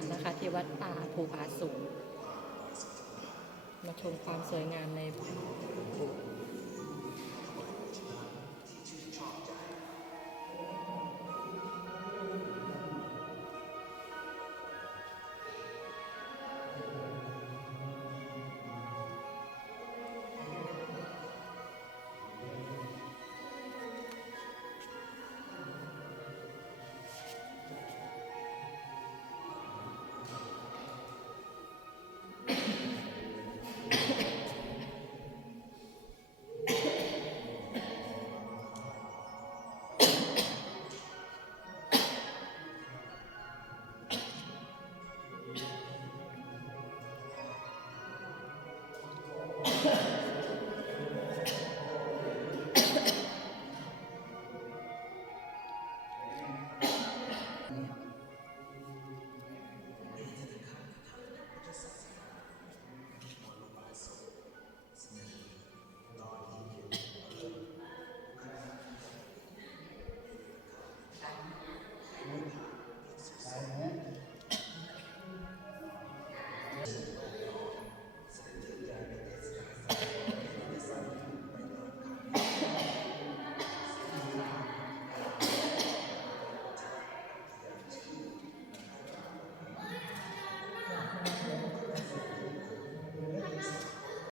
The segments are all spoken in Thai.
ตินะคะที่วัดป่าภูผาสูง มาชมความสวยงามใน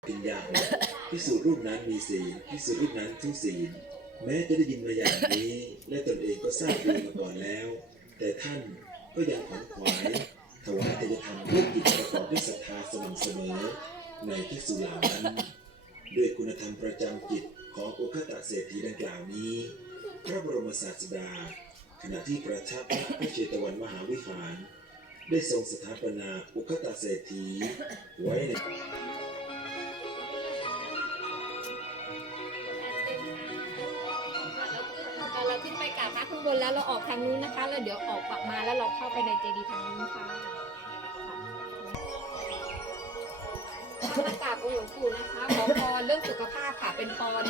เป็นอย่างพิสูจน์รูปนั้นมีศีลพิสูจน์รูปนั้นทุศีล แม้จะได้ยินมาอย่างนี้ และตนเองก็ทราบดีมาก่อนแล้ว แต่ท่านก็ยังขวนขวายถวายแต่จะทำรูปกิจประกอบด้วยศรัทธาสม่ำเสมอในพิสูจน์เหล่านั้นด้วยคุณธรรมประจำจิตของโอคตะเศรษฐีดังกล่าวนี้ พระบรมศาสดา ขณะที่ประทับณพระเชตวันมหาวิหาร ได้ทรงสถาปนาอุคตะเศรษฐีไว้ใน นแล้วเราออกทางนู้นนะคะ แล้วเดี๋ยวออกกลับมาแล้วเราเข้าไปในเจดีย์ทางนู้นค่ะมากราบองค์หลวงปู่นะคะขอพรเรื่องสุขภาพค่ะเป็นพร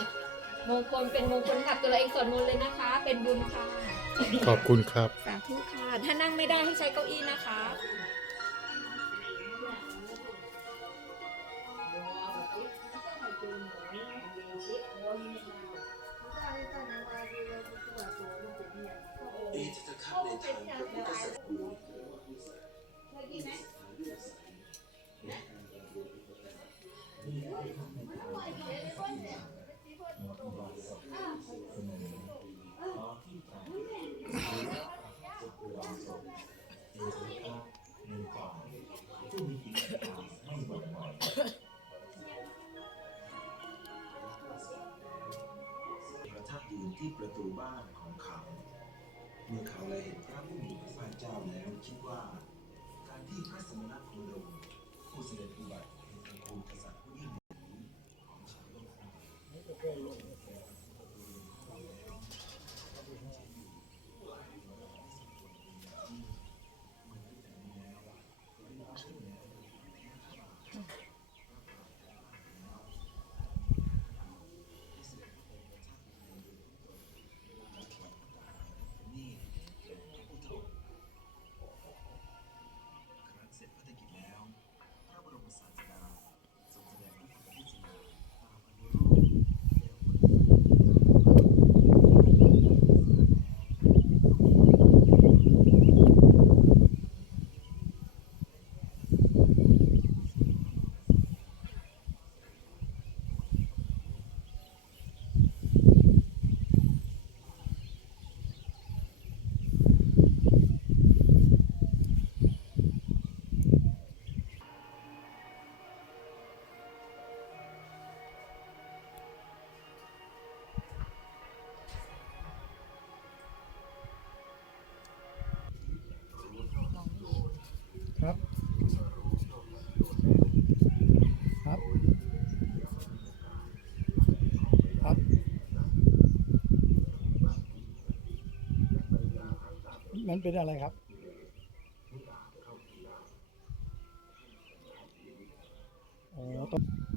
มงคลเป็นมงคลค่ะตัวเราเองสวดมนต์เลยนะคะ เป็นบุญค่ะขอบคุณครับ สาธุค่ะ ถ้านั่งไม่ได้ให้ใช้เก้าอี้นะคะ เอจะเข้าในทางพระพุทธศาสนาประทับยืนที่ประตูบ้านของเขา เมื่อเขาได้เห็นพระผู้มีพระภาคเจ้าแล้วคิดว่า การที่พระสมณโคดม รั้นเสร็จพัฒกิจแล้ว พระบรมศาสดา มันเป็นอะไรครับ อ๋อ